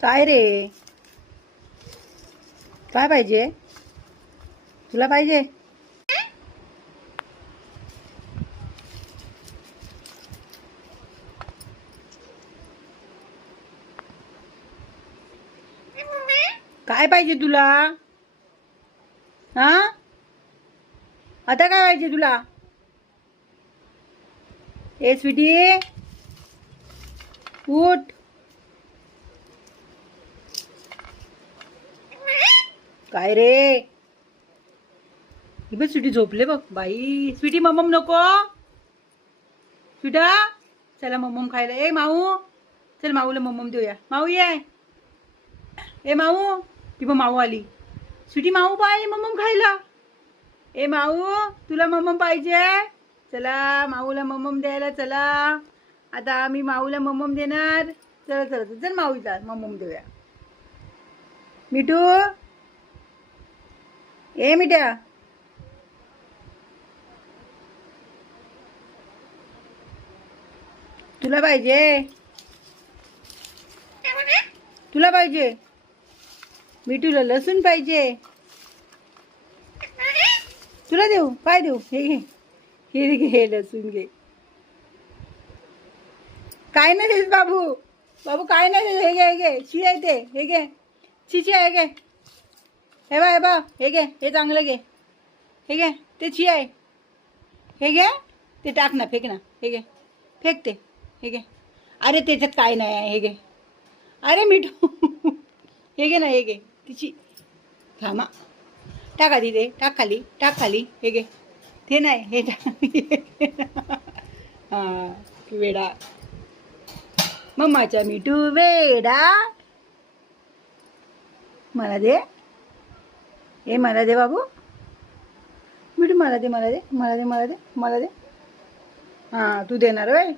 काय रे? काय पाहिजे तुला? पाहिजे काय पाहिजे तुला? हा, आता काय पाहिजे तुला? ए स्वीटी, उठ. काय रे? ही बघ स्वीटी झोपले बघ. बाई स्वीटी, मम्मम नको. स्वीटा, चला मम्मम खायला. ए माऊ, चल माऊला मम्मम देऊया. माऊ ये. ए माऊ, ती बघ माऊ आली. स्वीटी, माऊ पाहिजे मम्मम खायला. ए माऊ, तुला मम्मम पाहिजे? चला माऊला मम्मम द्यायला चला. आता आम्ही माऊला मम्मम देणार. चला चला चल माऊला मम्मम देऊया. मिठू, ए मिठ्या, तुला पाहिजे? तुला पाहिजे? मिठूला लसूण पाहिजे. तुला देऊ? काय देऊ? हे घे, हे घे, हे लसूण घे. काय नाही देत बाबू. बाबू काय नाही देत. हे घे, हे घे. शी आहे ते. हे घे, ची आहे. घे, हे बा, हे बा, हे घे, हे चांगलं घे. हे घे, ते ची आहे. हे घे, ते टाक ना, फेक ना. हे घे, फेक ते. हे घे. अरे त्याच्यात काय नाही आहे. हे घे. अरे मिठू, हे घे ना, हे घे. तिची थांबा. टाका तिथे, टाक खाली, टाक खाली. हे घे, ते नाही, हे टाक. हां, वेडा मम्माचा मिठू वेडा. मला दे. हे मला दे बाबू. मिठू मला दे, मला दे, मला दे, मला दे, मला दे. हां, तू देणार होय.